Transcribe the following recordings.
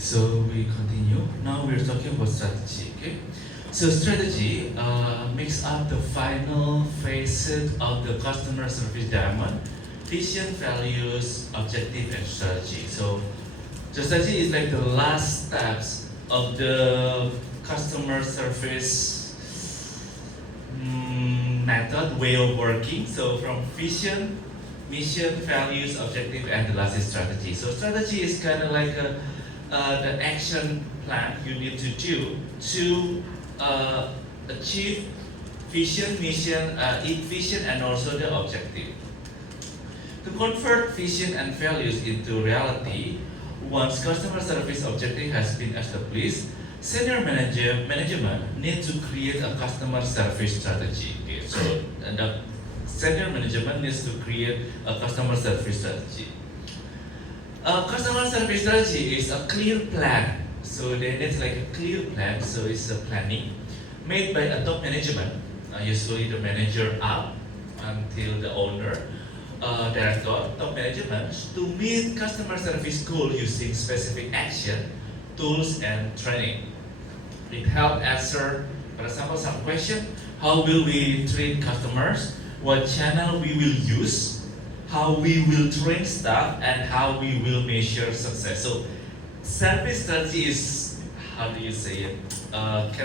So we continue. Now we're talking about strategy. Okay. So strategy makes up the final facet of the customer service diamond: vision, values, objective, and strategy. So the strategy is like the last steps of the customer service method, way of working. So from vision, mission, values, objective, and the last is strategy. So strategy is kind of like the action plan you need to do to achieve vision, mission, vision, and also the objective. To convert vision and values into reality, once customer service objective has been established, senior management need to create a customer service strategy. Okay, so the senior management needs to create a customer service strategy. A customer service strategy is a clear plan. So they need like a clear plan. So it's a planning made by a top management, usually the manager up until the owner, director, top management, to meet customer service goal using specific action, tools, and training. It helps answer, for example, some question: how will we treat customers? What channel we will use? How we will train staff, and how we will measure success. So service strategy is, how do you say it,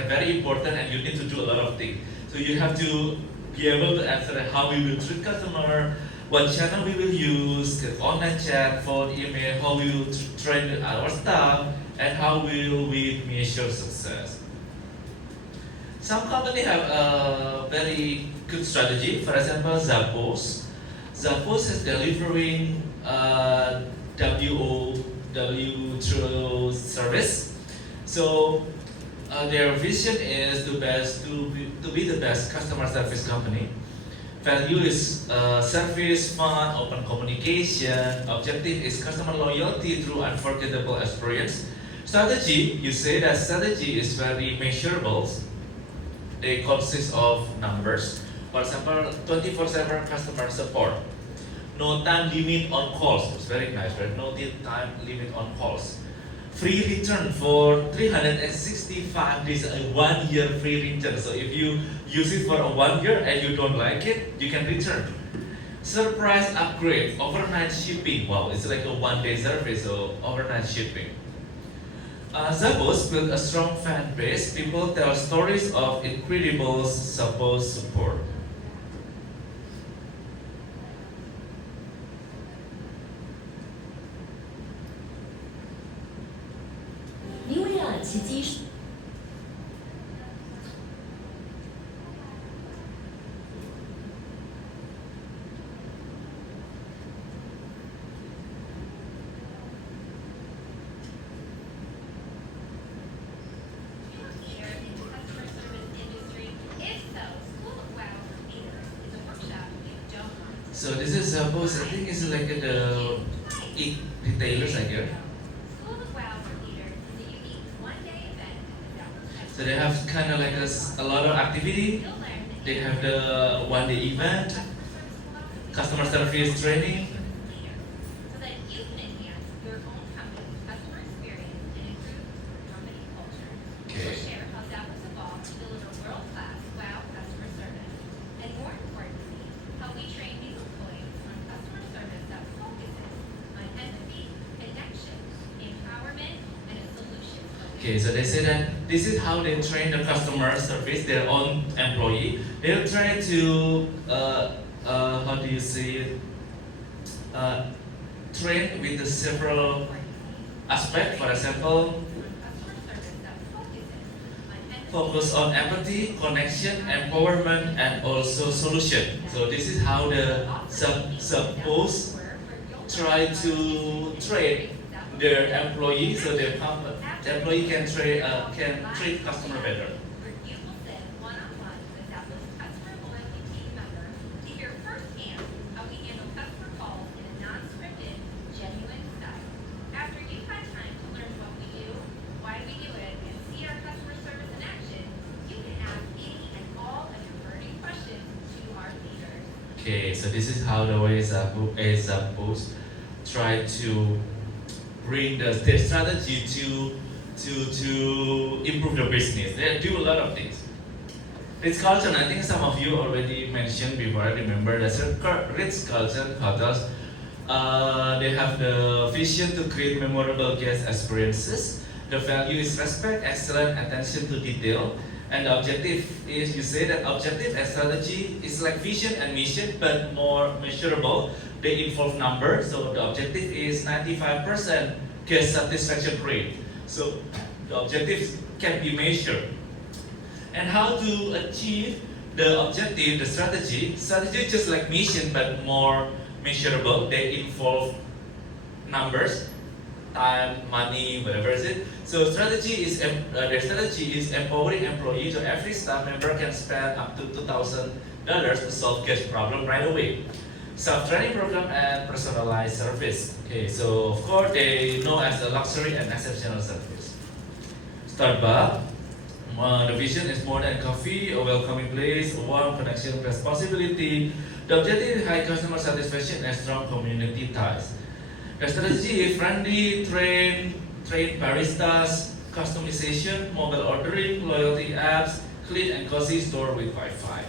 very important, and you need to do a lot of things. So you have to be able to answer how we will treat customer, what channel we will use, the online chat, phone, email, how we will train our staff, and how will we measure success. Some companies have a very good strategy. For example, Zappos. Zappos is delivering WOW through service. So their vision is to be the best customer service company. Value is service, fun, open communication. Objective is customer loyalty through unforgettable experience. Strategy, you say that strategy is very measurable. They consist of numbers. For example, 24/7 customer support. No time limit on calls. It's very nice, right? No time limit on calls. Free return for 365 days, a 1 year free return. So if you use it for a 1 year and you don't like it, you can return. Surprise upgrade, overnight shipping. Wow, it's like a 1 day service, so overnight shipping. Zappos built a strong fan base. People tell stories of incredible Zappos support. So this is Zappos. I think it's like the retailers, I guess. So they have kind of like a lot of activity. They have the 1 day event, customer service training. Okay. Okay, so they say that this is how they train the customer service, their own employee. They'll try to, how do you say it, train with the several aspects. For example, focus on empathy, connection, empowerment, and also solution. So this is how the suppose try to train their employees, so their employee can treat customer better. Okay, so this is how the way Zappos try to bring their strategy to improve the business. They do a lot of things. Ritz-Carlton, I think some of you already mentioned before. I remember that Ritz-Carlton hotels, they have the vision to create memorable guest experiences. The value is respect, excellent attention to detail, and the objective is, you say that objective and strategy is like vision and mission, but more measurable. They involve numbers, so the objective is 95% guest satisfaction rate. So the objectives can be measured. And how to achieve the objective, the strategy? Strategy is just like mission, but more measurable. They involve numbers, time, money, whatever is it. So strategy is their strategy is empowering employees. So every staff member can spend up to $2,000 to solve guest problem right away. Self-training program and personalized service. Okay, so of course they know as a luxury and exceptional service. Starbucks. The vision is more than coffee, a welcoming place, a warm connection, responsibility. The objective is high customer satisfaction and strong community ties. The strategy is friendly, trained baristas, customization, mobile ordering, loyalty apps, clean and cozy store with Wi-Fi.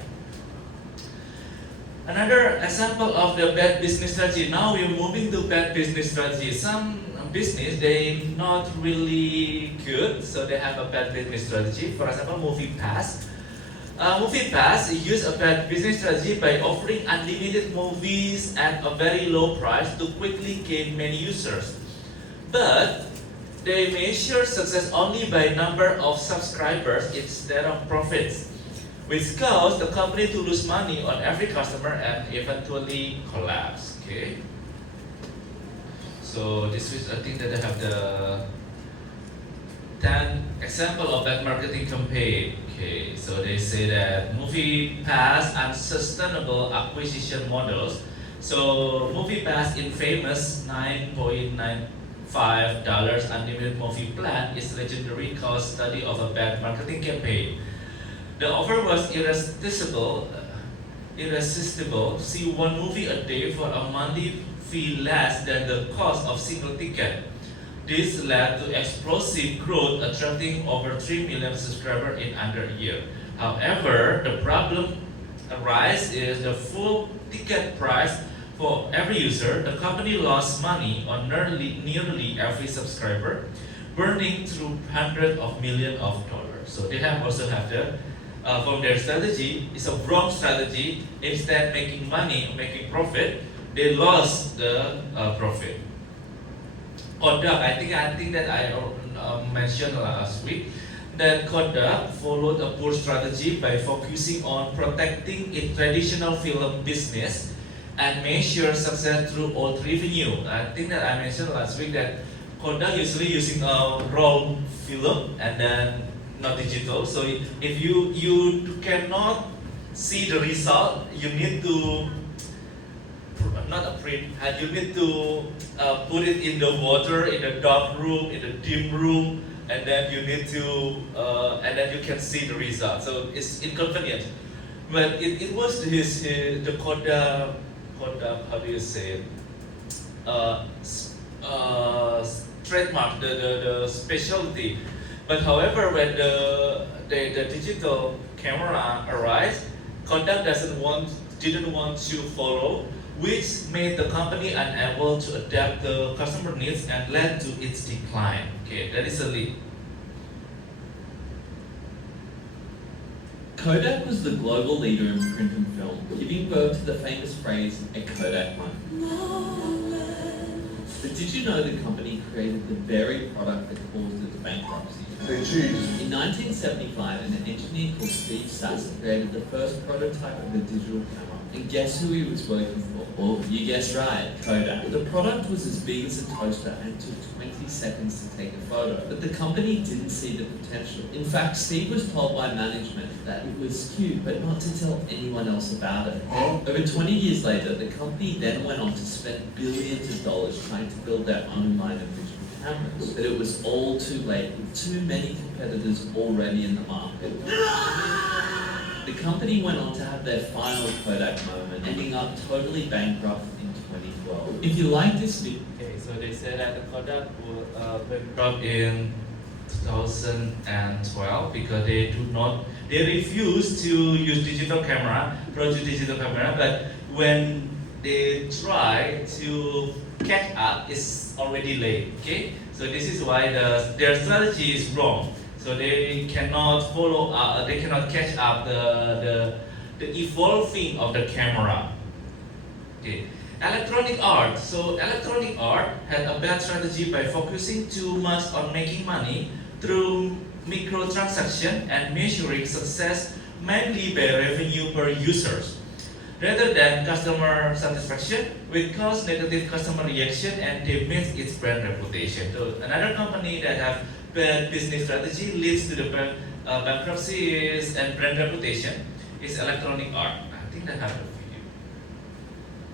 Another example of the bad business strategy. Now we're moving to bad business strategy. Some business, they not really good, so they have a bad business strategy. For example, MoviePass. MoviePass use a bad business strategy by offering unlimited movies at a very low price to quickly gain many users. But they measure success only by number of subscribers instead of profits, which caused the company to lose money on every customer and eventually collapse. Okay. So this is, I think that I have the 10 example of that marketing campaign. Okay, so they say that MoviePass unsustainable acquisition models. So MoviePass infamous $9.95 unlimited movie plan is legendary cost study of a bad marketing campaign. The offer was irresistible. See one movie a day for a monthly fee less than the cost of single ticket. This led to explosive growth, attracting over 3 million subscribers in under a year. However, the problem arises is the full ticket price for every user. The company lost money on nearly every subscriber, burning through hundreds of millions of dollars. So they also have the from their strategy, it's a wrong strategy. Instead making money, making profit, they lost the profit. Kodak, I think that I mentioned last week that Kodak followed a poor strategy by focusing on protecting its traditional film business and measure success through old revenue. I think that I mentioned last week that Kodak usually using a raw film and then not digital. So if you cannot see the result, you need to not a print, and you need to put it in the water, in the dark room, in the dim room, and then you need to and then you can see the result. So it's inconvenient. But it was the Kodak, how do you say it? Trademark, the specialty. But however, when the digital camera arrived, Kodak didn't want to follow, which made the company unable to adapt the customer needs and led to its decline. Okay, that is a lead. Kodak was the global leader in print and film, giving birth to the famous phrase, a Kodak moment. But did you know the company created the very product that caused its bankruptcy? Say cheese. In 1975, an engineer called Steve Sasson created the first prototype of a digital camera. And guess who he was working for? Well, you guessed right, Kodak. The product was as big as a toaster and took 20 seconds to take a photo. But the company didn't see the potential. In fact, Steve was told by management that it was cute, but not to tell anyone else about it. Over 20 years later, the company then went on to spend billions of dollars trying to build their own line of digital cameras. But it was all too late, with too many competitors already in the market. The company went on to have their final Kodak moment, ending up totally bankrupt in 2012. If you like this video, Okay, so they say that the product will bankrupt in 2012 because they refuse to use digital camera, produce digital camera, but when they try to catch up, it's already late. Okay, so this is why their strategy is wrong. So they cannot follow up, they cannot catch up the evolving of the camera. Okay. Electronic art. So electronic art had a bad strategy by focusing too much on making money through microtransaction and measuring success mainly by revenue per users, rather than customer satisfaction, which caused negative customer reaction and damage its brand reputation. So another company that have bad business strategy leads to the bankruptcy and brand reputation is electronic art. I think that happened.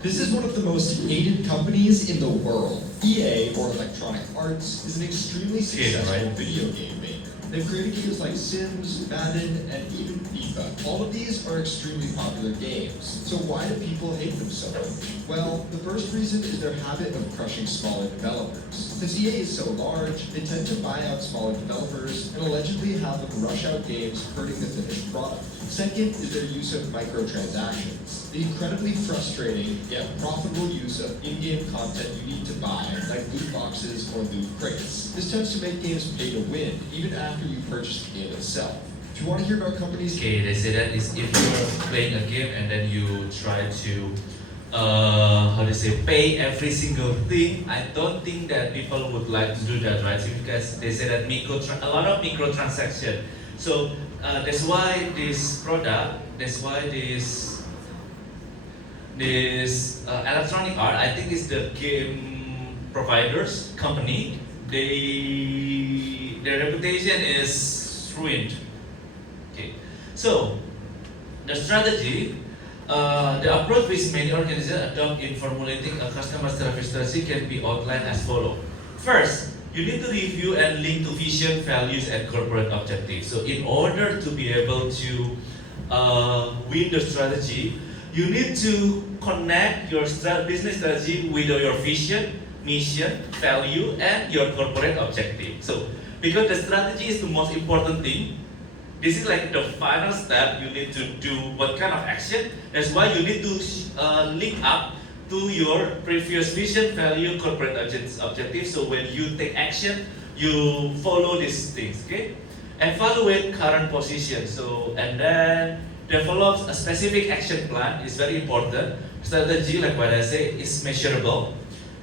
This is one of the most hated companies in the world. EA, or Electronic Arts, is an extremely successful video game maker. They've created games like Sims, Madden, and even FIFA. All of these are extremely popular games. So why do people hate them so much? Well, the first reason is their habit of crushing smaller developers. Since EA is so large, they tend to buy out smaller developers and allegedly have them rush out games, hurting the finished product. Second is their use of microtransactions, the incredibly frustrating yet profitable use of in-game content you need to buy, like loot boxes or loot crates. This tends to make games pay to win, even after you purchase the game itself. Do you want to hear about companies? Okay, they say that is if you're playing a game and then you try to pay every single thing. I don't think that people would like to do that, right? Because they say that a lot of microtransaction. So that's why this electronic art, I think is the game providers company. Their reputation is ruined. Okay, so the strategy. The approach which many organizations adopt in formulating a customer service strategy can be outlined as follows. First, you need to review and link to vision, values, and corporate objectives. So in order to be able to win the strategy, you need to connect your business strategy with your vision, mission, value, and your corporate objective. So because the strategy is the most important thing, this is like the final step. You need to do what kind of action. That's why you need to link up to your previous vision, value, corporate objective. So when you take action, you follow these things. Okay, evaluate current position. So and then develop a specific action plan is very important. Strategy, like what I say, is measurable.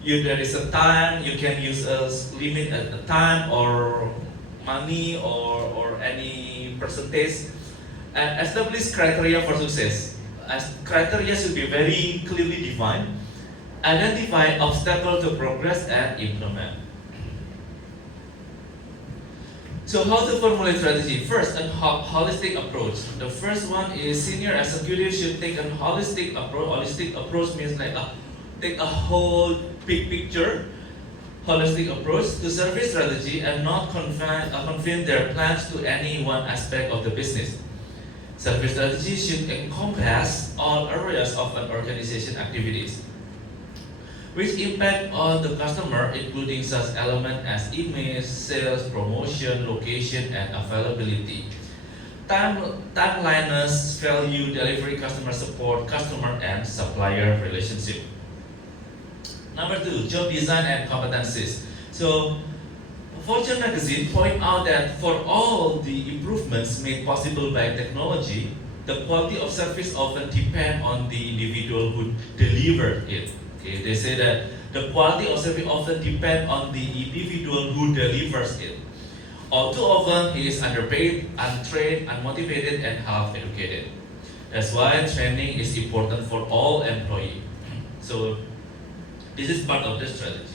There is a time you can use a limit at a time or money or any percentage, and establish criteria for success. As criteria should be very clearly defined. Identify obstacles to progress and implement. So how to formulate strategy? First, a holistic approach. The first one is senior executives should take a holistic approach. Holistic approach means like take a whole big picture. Holistic approach to service strategy and not confine their plans to any one aspect of the business. Service strategy should encompass all areas of an organization activities, which impact on the customer, including such elements as image, sales, promotion, location, and availability. Timeliness, value, delivery, customer support, customer and supplier relationship. Number 2, job design and competencies. So, Fortune magazine point out that for all the improvements made possible by technology, the quality of service often depends on the individual who delivered it. Okay, they say that the quality of service often depends on the individual who delivers it. All too often, he is underpaid, untrained, unmotivated, and half-educated. That's why training is important for all employees. So, this is part of the strategy.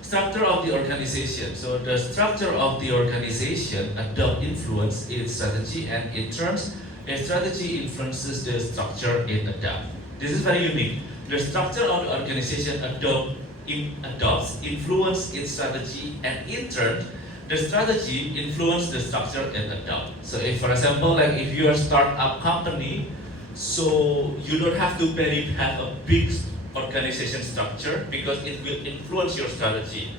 Structure of the organization. So the structure of the organization adopt influence its strategy, and in turns, a strategy influences the structure it adopts. This is very unique. The structure of the organization adopts influence its strategy, and in turn, the strategy influences the structure it adopts. So if, for example, like if you are a startup company, so you don't have to have a big organization structure because it will influence your strategy.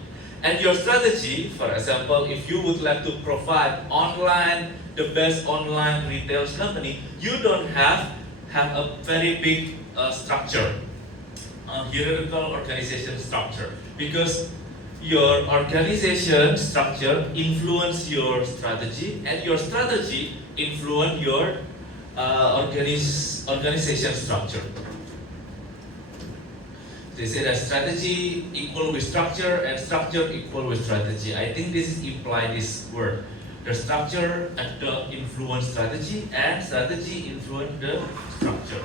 And your strategy, for example, if you would like to provide the best online retail company, you don't have a very big structure, hierarchical organization structure, because your organization structure influence your strategy, and your strategy influence your organization structure. They say that strategy equal with structure and structure equal with strategy. I think this is imply this word. The structure and the influence strategy, and strategy influence the structure.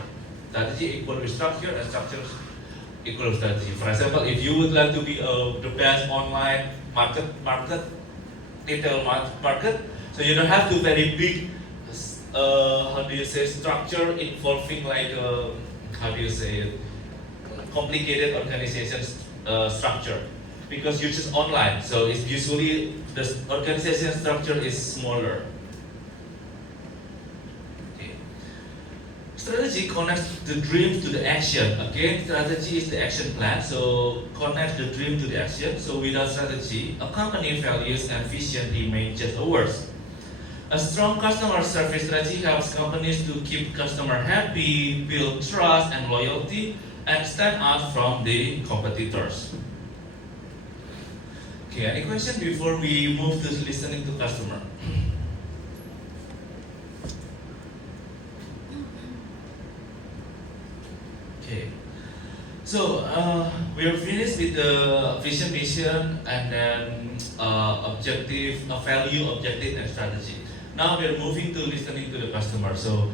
Strategy equal with structure and structure equal with strategy. For example, if you would like to be the best online retail market, so you don't have to very big, structure involving like, complicated organization structure, because you just online, so it's usually the organization structure is smaller. Okay. Strategy connects the dream to the action. Again, strategy is the action plan, so connect the dream to the action. So without strategy, a company values and vision remain just words. A strong customer service strategy helps companies to keep customer happy, build trust and loyalty, and stand out from the competitors. Okay, any question before we move to listening to customer? Okay, so we are finished with the vision, mission, and then objective, value, objective, and strategy. Now we are moving to listening to the customer. So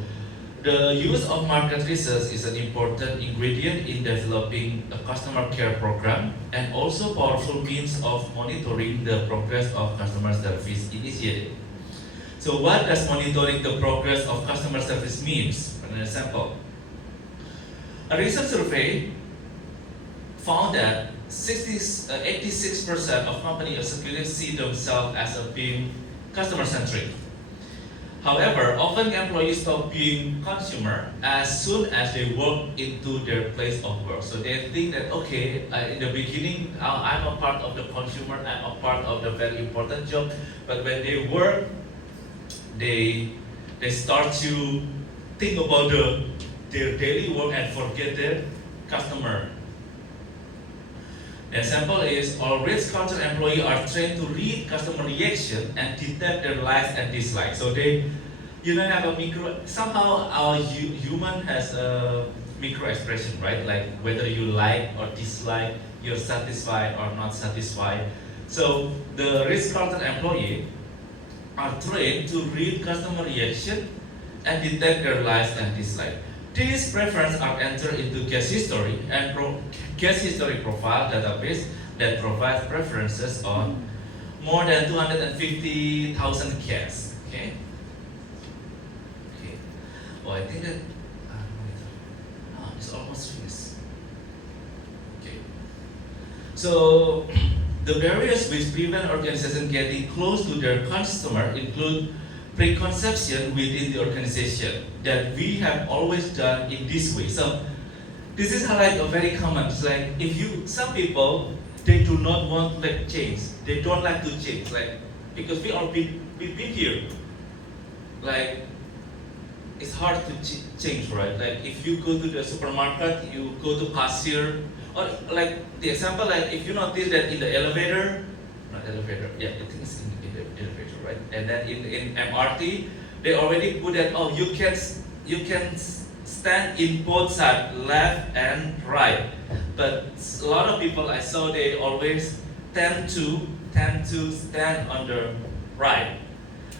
the use of market research is an important ingredient in developing a customer care program, and also powerful means of monitoring the progress of customer service initiative. So what does monitoring the progress of customer service means? For example, a recent survey found that 86% of company executives see themselves as being customer-centric. However, often employees stop being consumer as soon as they walk into their place of work. So they think that, okay, in the beginning, I'm a part of the consumer, I'm a part of the very important job, but when they work, they start to think about their daily work and forget their customer. The example is, all risk culture employees are trained to read customer reaction and detect their likes and dislikes. So they, have a micro, somehow our human has a micro expression, right? Like whether you like or dislike, you're satisfied or not satisfied. So the risk culture employees are trained to read customer reaction and detect their likes and dislikes. These preferences are entered into guest history and guest history profile database that provides preferences on more than 250,000 guests. Okay. Oh, I think that it's almost finished. Okay. So the barriers which prevent organizations getting close to their customer include preconception within the organization that we have always done in this way. So this is like a very common. It's like some people, they do not want to change. They don't like to change, because we all been here. Like it's hard to change, right? Like if you go to the supermarket, you go to cashier, or like the example, like if you notice that in the elevator, I think it's in the elevator, right? And then in MRT, they already put that, you can stand in both sides, left and right. But a lot of people I saw, they always tend to stand on the right,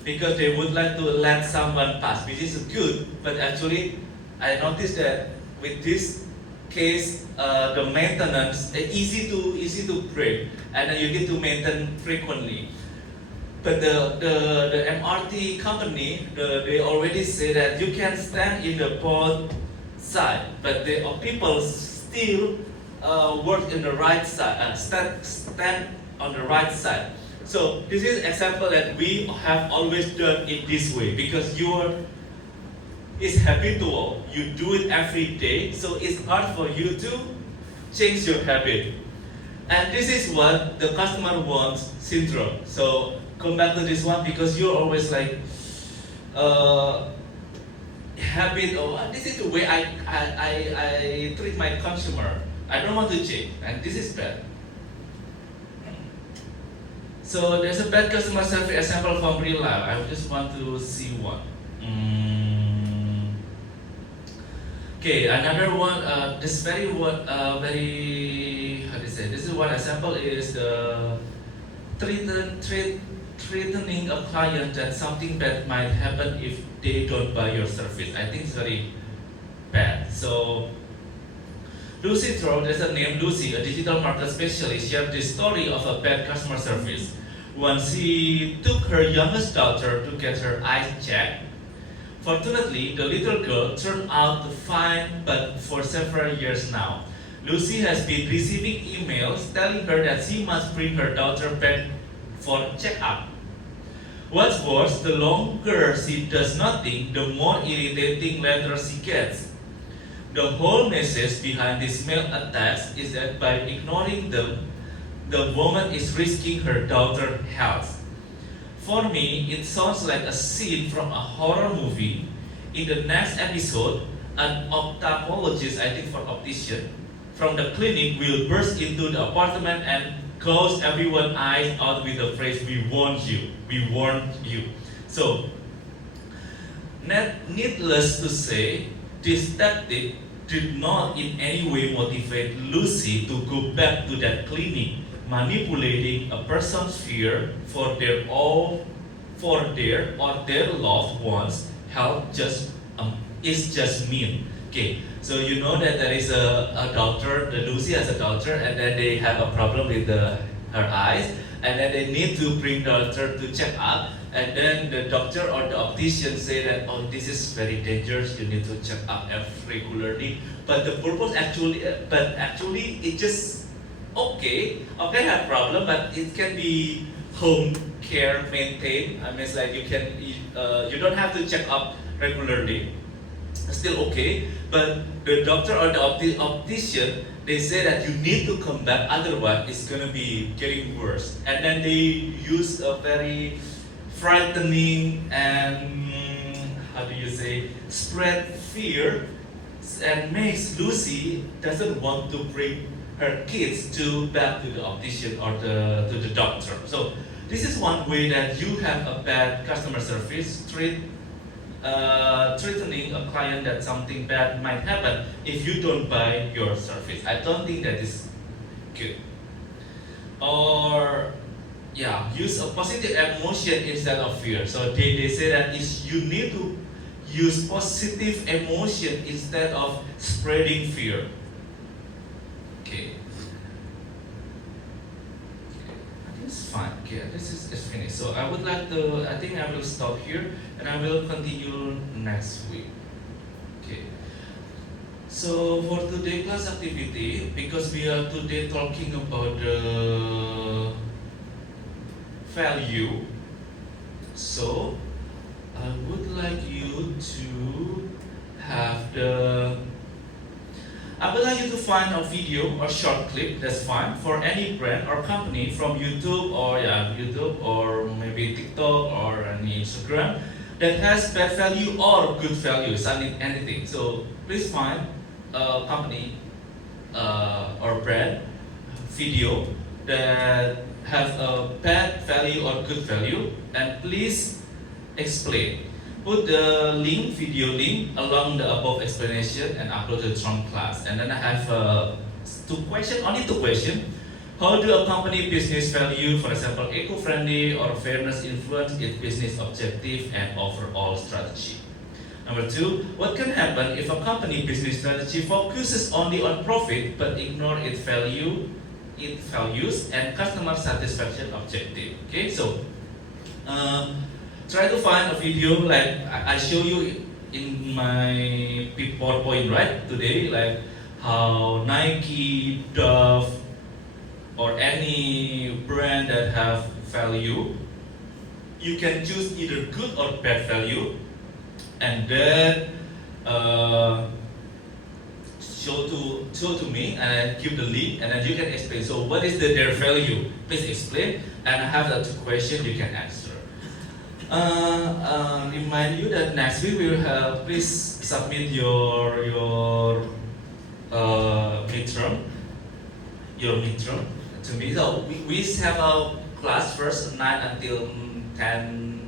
because they would like to let someone pass, which is good. But actually, I noticed that with this case, the maintenance easy to break, and then you need to maintain frequently. But the MRT company, they already say that you can stand in the both side, but the people still work in the right side, stand on the right side. So this is example that we have always done it this way, because it's habitual, you do it every day, so it's hard for you to change your habit. And this is what the customer wants syndrome. So come back to this one because you're always like habit or this is the way I treat my consumer. I don't want to change, and this is bad. So there's a bad customer service example from real life. I just want to see one. Okay, another one. This very very how do you say? This is one example is the threatening a client that something bad might happen if they don't buy your service. I think it's very bad. So Lucy Throw, there's a name Lucy, a digital market specialist, shared this story of a bad customer service. Once she took her youngest daughter to get her eyes checked. Fortunately, the little girl turned out fine, but for several years now. Lucy has been receiving emails telling her that she must bring her daughter back for checkup. What's worse, the longer she does nothing, the more irritating letters she gets. The whole message behind these mail attacks is that by ignoring them, the woman is risking her daughter's health. For me, it sounds like a scene from a horror movie. In the next episode, an ophthalmologist, I think for optician, from the clinic will burst into the apartment and gouge everyone's eyes out with the phrase, "We warned you, we warned you." So, needless to say, this tactic did not in any way motivate Lucy to go back to that clinic, manipulating a person's fear for their or their loved ones' health is just mean. Okay, so you know that there is a doctor, the Lucy has a doctor, and then they have a problem with her eyes, and then they need to bring the doctor to check up, and then the doctor or the optician say that, oh, this is very dangerous, you need to check up regularly. But the purpose actually it just okay, have problem, but it can be home care maintained. I mean, it's like you don't have to check up regularly. Still okay, but the doctor or the optician, they say that you need to come back, otherwise it's gonna be getting worse. And then they use a very frightening and how do you say, spread fear, and makes Lucy doesn't want to bring her kids back to the optician or to the doctor. So this is one way that you have a bad customer service, threatening a client that something bad might happen if you don't buy your service. I don't think that is good. Or use a positive emotion instead of fear. So they say that you need to use positive emotion instead of spreading fear. Okay. It's fine. Okay, this is finished. So I think I will stop here and I will continue next week. Okay. So for today's class activity, because we are today talking about the value, so I would like you to find a video or short clip, that's fine, for any brand or company from YouTube or maybe TikTok or any Instagram that has bad value or good values, anything. So please find a company or brand video that has a bad value or good value, and please explain. Put the video link along the above explanation and upload to the Tron class. And then I have only two questions. How do a company business value, for example, eco-friendly or fairness, influence its business objective and overall strategy? Number two, what can happen if a company business strategy focuses only on profit but ignore its values and customer satisfaction objective? Okay, so try to find a video like I show you in my PowerPoint right today, like how Nike, Dove, or any brand that have value, you can choose either good or bad value, and then show to me and I give the link and then you can explain. So what is their value? Please explain and I have the two questions you can answer. Remind you that next week we will have please submit your midterm to me. So we have a class first 9 until 10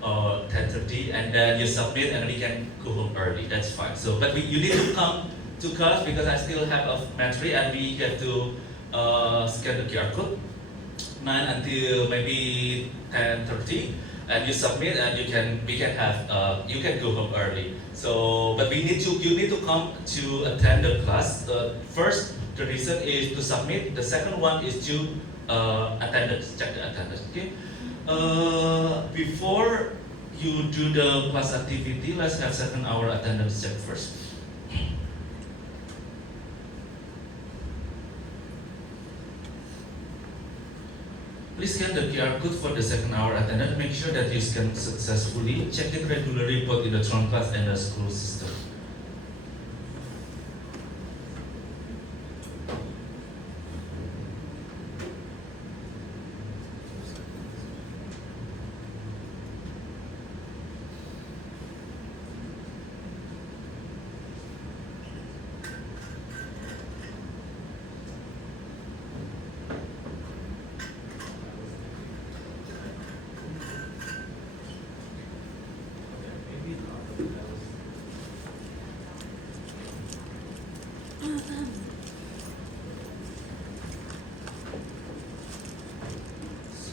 or 10:30 and then you submit and we can go home early. That's fine. So but you need to come to class because I still have a battery and we get to scan the QR code 9 until maybe 10:30 and you submit and we can have you can go home early. So but you need to come to attend the class. The reason is to submit. The second one is to attendance, check the attendance. Okay. Before you do the class activity, let's have 7-hour attendance check first. Please scan the QR code for the 2nd-hour attendance. Make sure that you scan successfully. Check it regularly both in the Tron class and the school system.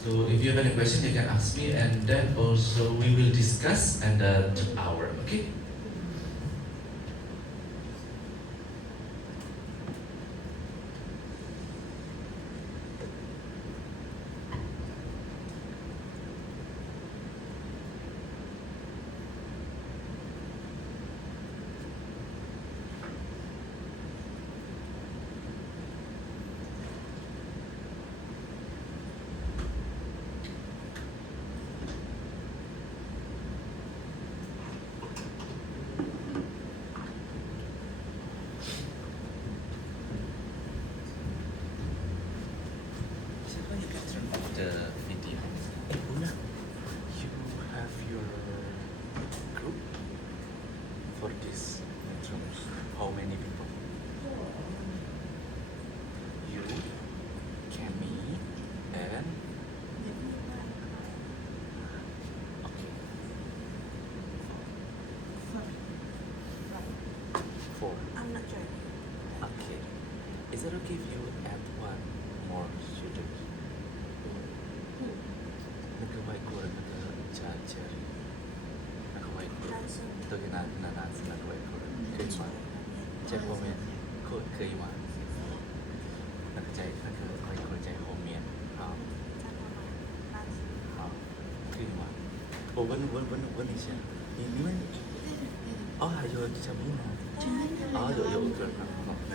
So if you have any question, you can ask me, and then also we will discuss and 2 hour. Okay. The video. Una, you have your group for this terms. How many people? You, Cami, and okay. 4. I'm not joining. Okay. Is it okay if you add one more student? Nagka-whiteboard, nagka-chat. Nagka-whiteboard. Ito ginanansin nagka-whiteboard. Kayo在后面可以吗？那个在后面，好，好，可以吗？我问一下，你们还有小明呢？有个人，好，来。